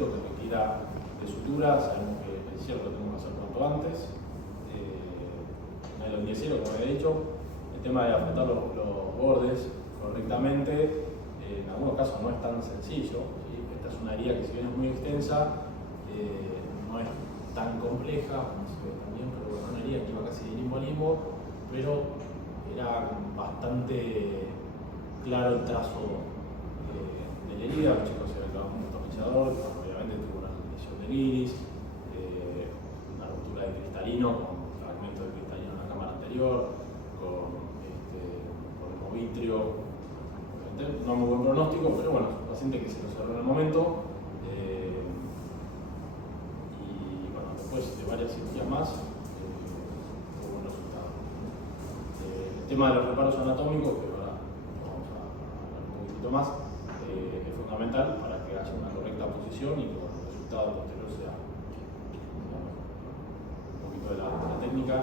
objeto que requiera de sutura, sabemos que el cierre lo tenemos que hacer cuanto antes. En el hormiguero, como había dicho, el tema de afrontar los bordes correctamente, en algunos casos no es tan sencillo, ¿sí? Esta es una herida que, si bien es muy extensa, no es tan compleja, como se ve también, pero bueno, una herida que iba casi de limbo a limbo, pero era bastante claro el trazo de la herida. El chico se ve clavado con un destornillador, obviamente tuvo una lesión del iris, una ruptura de cristalino con fragmentos de cristalino en la cámara anterior, con hemovitrio. No muy buen pronóstico, pero bueno, es un paciente que se lo cerró en el momento. Y bueno, después de varias cirugías más, tuvo buen resultado. El tema de los reparos anatómicos, que ahora vamos a hablar un poquito más, es fundamental para que haya una correcta posición y que el resultado posterior sea un poquito de la técnica,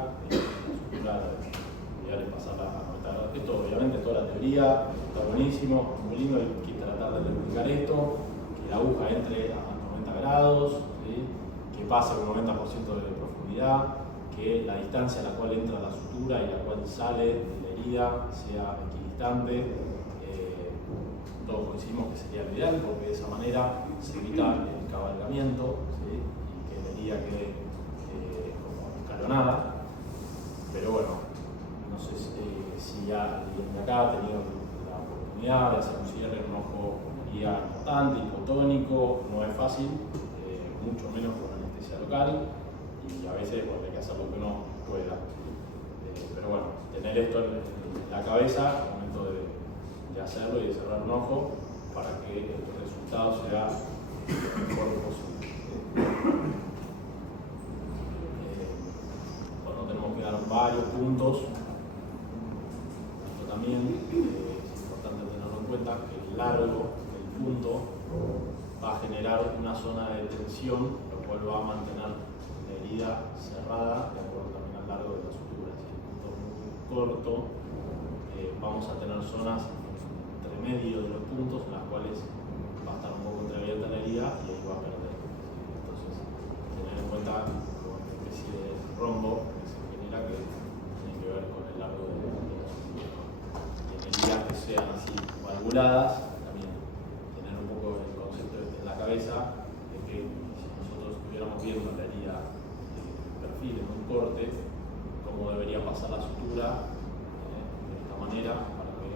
ideal es pasarla a 90 grados. Esto, obviamente, toda la teoría está buenísimo, muy lindo, hay que tratar de replicar esto, que la aguja entre a 90 grados, ¿sí? Que pase un 90% de profundidad, que la distancia a la cual entra la sutura y la cual sale de la herida sea equidistante. Todos coincidimos que sería lo ideal, porque de esa manera se evita el cabalgamiento, ¿sí? Y que la herida quede como escalonada. Pero bueno, no sé si ya alguien de acá ha tenido la oportunidad de hacer un cierre en un ojo con herida importante, hipotónico, no es fácil, mucho menos con anestesia local, y a veces hay que hacer lo que uno pueda. Pero bueno, tener esto en la cabeza al momento de hacerlo y de cerrar un ojo para que el resultado sea lo mejor posible. Cuando tenemos que dar varios puntos, esto también es importante tenerlo en cuenta, que el largo del punto va a generar una zona de tensión, lo cual va a mantener la herida cerrada de acuerdo también al largo de la sutura. Si el punto es muy corto, vamos a tener zonas entre medio de los puntos en las cuales va a estar un poco entreabierta la herida y ahí va a perder. Entonces, tener en cuenta como una especie de rombo que se genera, que tiene que ver con el largo de la sutura. Y en heridas que sean así valvuladas, también tener un poco el concepto en la cabeza de que si nosotros estuviéramos viendo la herida en perfil, en un corte, cómo debería pasar la sutura de esta manera para que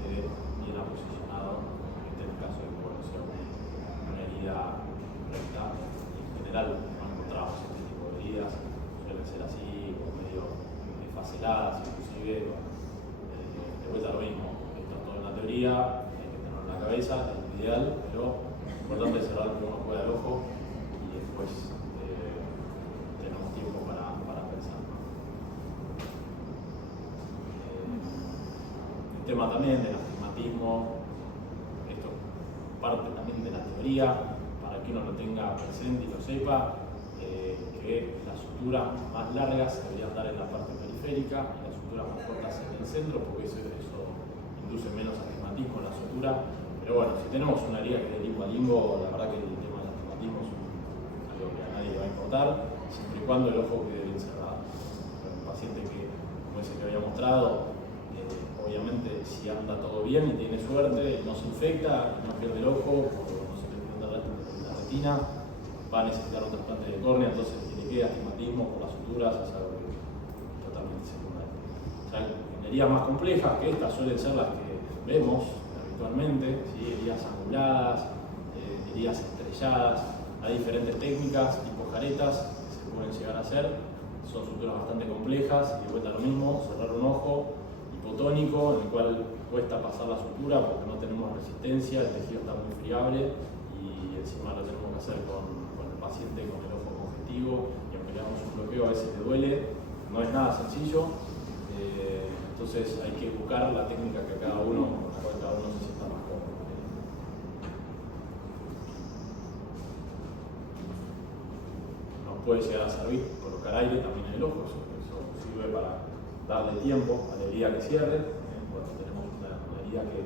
quede bien posicionado, en el caso de que sea una herida recta. En general no encontramos este tipo de heridas, suelen ser así, o medio faceladas, inclusive. De vuelta lo mismo, esto es todo en la teoría, hay que tenerlo en la cabeza, es lo ideal, pero es importante cerrar como uno pueda el ojo y después tenemos tiempo para pensar. El tema también del astigmatismo, esto parte también de la teoría, para que uno lo tenga presente y lo sepa, que las suturas más largas deberían dar en la parte periférica y las suturas más cortas en el centro, porque eso induce menos astigmatismo en la sutura. Pero bueno, si tenemos una herida que es de limbo a limbo, la verdad que el tema del astigmatismo es algo que a nadie le va a importar, siempre y cuando el ojo quede bien cerrado. El paciente que, como ese que había mostrado, obviamente si anda todo bien y tiene suerte y no se infecta, no pierde el ojo, o no se le pierde la retina, va a necesitar un trasplante de córnea, entonces que le quede astigmatismo por las suturas es algo que totalmente secundario. O sea, en heridas más complejas, que estas suelen ser las que vemos habitualmente, ¿sí? Heridas anguladas, heridas estrelladas, hay diferentes técnicas, tipo caretas, que se pueden llegar a hacer, son suturas bastante complejas, y de vuelta lo mismo, cerrar un ojo hipotónico, en el cual cuesta pasar la sutura porque no tenemos resistencia, el tejido está muy friable y encima lo tenemos que hacer con el paciente con el ojo conjuntivo, y aunque le hagamos un bloqueo a veces le duele, no es nada sencillo. Entonces hay que buscar la técnica que cada uno, con la cual cada uno se sienta más cómodo. Nos puede llegar a servir colocar aire también en el ojo, eso sirve para darle tiempo a la herida que cierre. Cuando tenemos una herida que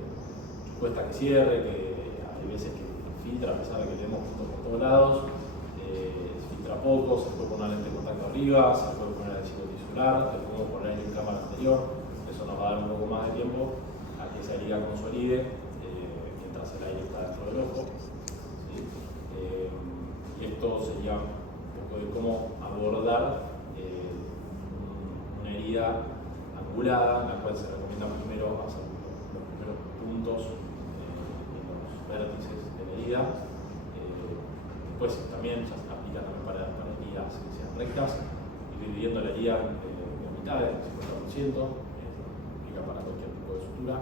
cuesta que cierre, que hay veces que filtra a pesar de que le hemos puesto por todos se puede poner una lente de contacto arriba, se puede poner adhesivo tisular, le podemos poner en cámara anterior. Eso nos va a dar un poco más de tiempo a que esa herida consolide mientras el aire está dentro del ojo. ¿Sí? Y esto sería un poco de cómo abordar una herida angulada, en la cual se recomienda primero hacer los primeros puntos en los vértices de la herida. Después también ya se aplica también para heridas que sean rectas, y dividiendo la herida en mitad, del 50%, aplica para cualquier tipo de sutura.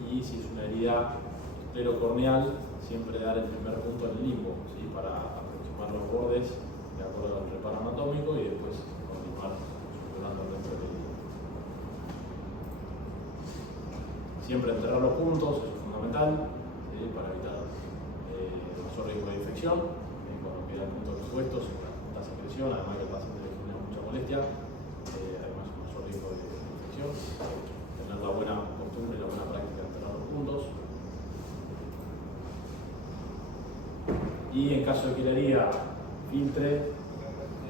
Y si es una herida esclerocorneal, siempre dar el primer punto en el limbo, ¿sí? Para aproximar los bordes de acuerdo al reparo anatómico y después continuar suturando dentro del herida. Siempre enterrar los puntos, eso es fundamental, ¿sí? Para evitar mayor riesgo de infección. Cuando queda el punto expuesto, la secreción, además que el paciente le genera mucha molestia, además mayor riesgo de infección. Tener la buena costumbre y la buena práctica de enterrar los puntos. Y en caso de que la herida filtre,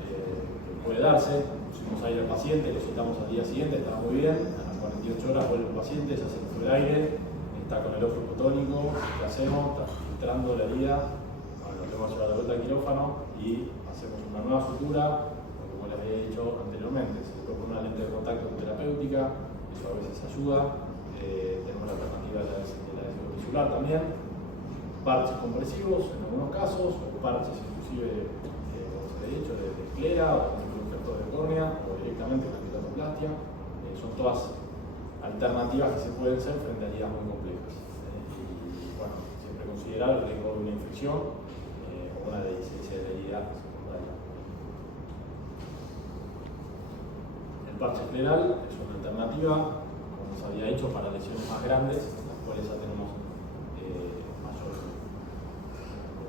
que puede darse, pusimos aire al paciente, lo soltamos al día siguiente, está muy bien, a las 48 horas vuelve el paciente, ya se le fue el aire, está con el ojo hipotónico, ¿qué hacemos? Está filtrando la herida, bueno, lo tenemos que llevar de vuelta al quirófano y hacemos una nueva sutura, como les había dicho anteriormente, se le pone una lente de contacto terapéutica, eso a veces ayuda. Tenemos la alternativa de la adhesivo tisular también, parches compresivos en algunos casos, o parches inclusive, como se le ha dicho, de esclera o un injerto de córnea o directamente una queratoplastia. Son todas alternativas que se pueden hacer frente a heridas muy complejas. Y bueno, siempre considerar el riesgo de una infección o una dehiscencia de la herida secundaria. El parche escleral es una alternativa, como se había hecho, para lesiones más grandes, en las cuales ya tenemos mayor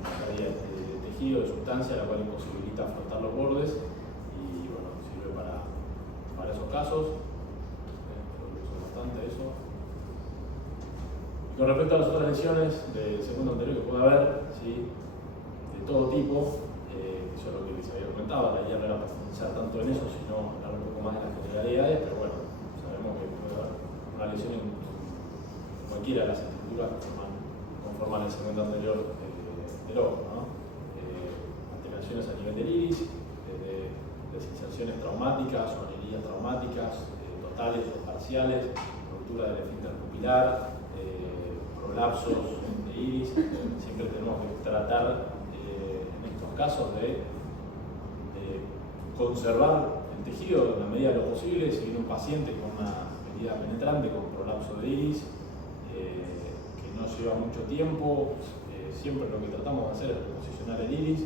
cantidad de tejido, de sustancia, la cual imposibilita afrontar los bordes y bueno, sirve para esos casos. Creo que uso bastante eso. Y con respecto a las otras lesiones del segundo anterior que puede haber, ¿sí? De todo tipo, eso es lo que les había comentado, la idea no era profundizar tanto en eso, sino hablar un poco más de las generalidades, pero bueno, sabemos que puede haber una lesión en cualquiera de las estructuras que conforman el segmento anterior del ojo, ¿no? Alteraciones a nivel del iris, desde desinserciones traumáticas o aneurismas traumáticas, totales o parciales, ruptura del esfínter pupilar, prolapsos de iris. Siempre tenemos que tratar en estos casos de conservar el tejido en la medida de lo posible. Si viene un paciente con una herida penetrante, con prolapso de iris, que no lleva mucho tiempo, siempre lo que tratamos de hacer es reposicionar el iris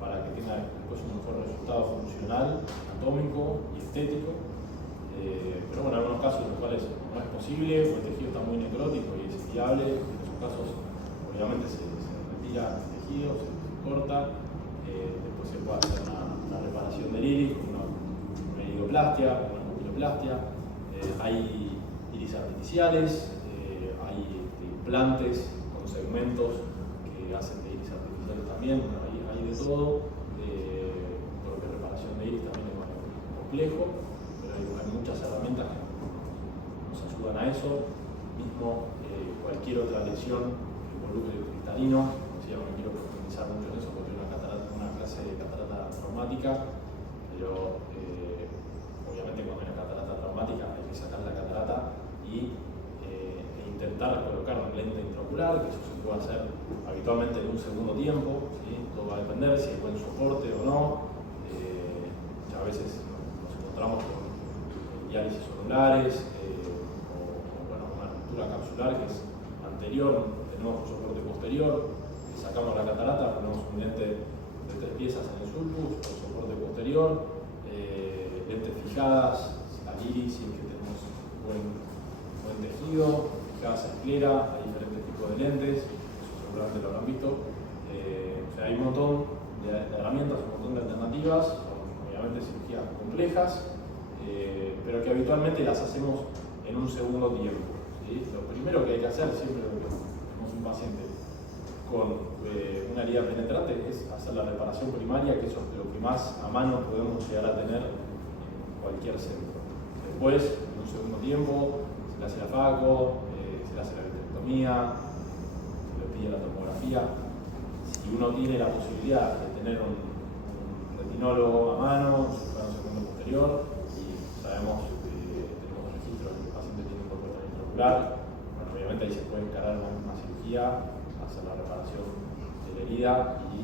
para que tenga después un mejor resultado funcional, anatómico y estético. Pero bueno, en algunos casos en los cuales no es posible, o el tejido está muy necrótico y es inviable, en esos casos obviamente se retira el tejido, se corta, después se puede hacer una reparación del iris con una iridoplastia, una pupiloplastia. Hay iris artificiales, hay implantes con segmentos que hacen de iris artificiales también. Bueno, hay de todo, creo que reparación de iris también es más complejo, pero hay muchas herramientas que nos ayudan a eso. Mismo cualquier otra lesión que involucre el cristalino, no quiero profundizar mucho en eso porque hay una clase de catarata traumática, pero obviamente cuando hay una catarata traumática hay que sacar la catarata e intentar colocar una lente intraocular, que eso se puede hacer habitualmente en un segundo tiempo, ¿sí? Todo va a depender si hay buen soporte o no. A veces nos encontramos con diálisis orulares o bueno, una ruptura capsular que es anterior, tenemos un soporte posterior, sacamos la catarata, ponemos un lente de 3 piezas en el sulcus, con soporte posterior, lentes fijadas al iris y que tenemos buen tejido, fijadas a esclera, hay diferentes tipos de lentes, eso seguramente lo habrán visto. O sea, hay un montón de herramientas, un montón de alternativas, son obviamente cirugías complejas, pero que habitualmente las hacemos en un segundo tiempo, ¿sí? Lo primero que hay que hacer siempre que tenemos un paciente con una herida penetrante es hacer la reparación primaria, que eso es lo que más a mano podemos llegar a tener en cualquier centro. Después, en un segundo tiempo, se le hace la FACO, se le hace la vitrectomía, se le pide la tomografía. Si uno tiene la posibilidad de tener un retinólogo a mano, un plano segundo posterior, y sabemos que tenemos registros de que el paciente tiene un corpómetro intraocular, bueno, obviamente ahí se puede encarar una cirugía, hacer la reparación de la herida y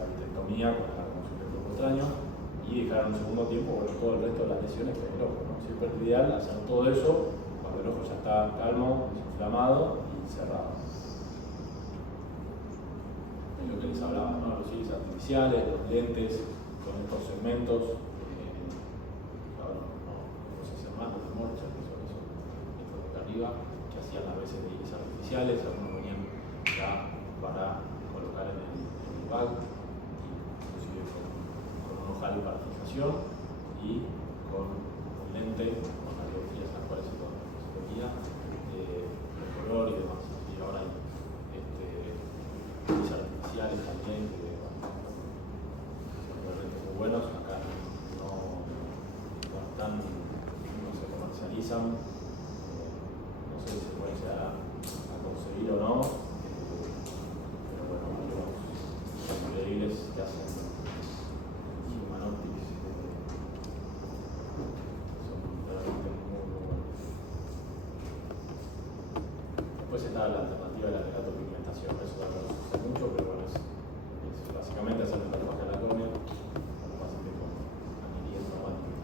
la vitrectomía con la remoción del globo extraño, y dejar en un segundo tiempo bueno, todo el resto de las lesiones que hay en el ojo, ¿no? Siempre es ideal hacer todo eso cuando el ojo ya está calmo, desinflamado y cerrado. Es lo que les hablaba, ¿no? Los iris artificiales, los lentes con estos segmentos, ahora no se hacen más, los de Morcha, que son esos de arriba, que hacían a veces de iris artificiales, algunos venían ya para colocar en el bag, inclusive con un ojal para fijación y con un lente, con las dioptrías en las cuales se veía el color y demás. Y ahora hay iris artificiales también, que son realmente muy buenos. Acá no se comercializan, no sé si se puede llegar a conseguir o no, pero bueno, los increíbles que hacen Human Optics son realmente muy buenos. Después está la alternativa de la queratopigmentación, eso no se usa mucho, pero bueno, es básicamente hacer un tatuaje a la córnea con los pacientes con aniliel traumático.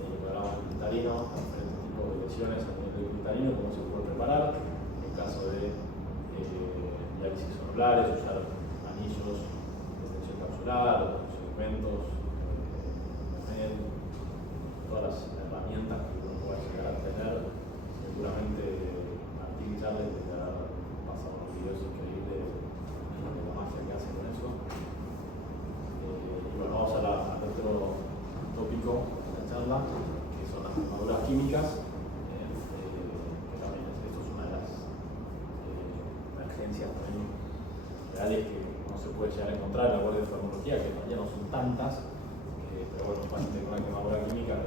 Ahí hablamos del cristalino, diferentes tipos de lesiones a nivel del cristalino, cómo se puede preparar. En el caso de diálisis orales, usar anillos de extensión capsular, segmentos, todas las herramientas que uno pueda llegar a tener. Seguramente Martín Charles te ha pasado unos videos increíbles de la magia que hace con eso. Y bueno, vamos al otro tópico de la charla, que son las quemaduras químicas. Que también esto es una de las emergencias también reales que no se puede llegar a encontrar en la guardia de oftalmología, que todavía no son tantas, pero bueno, un paciente con una quemadura química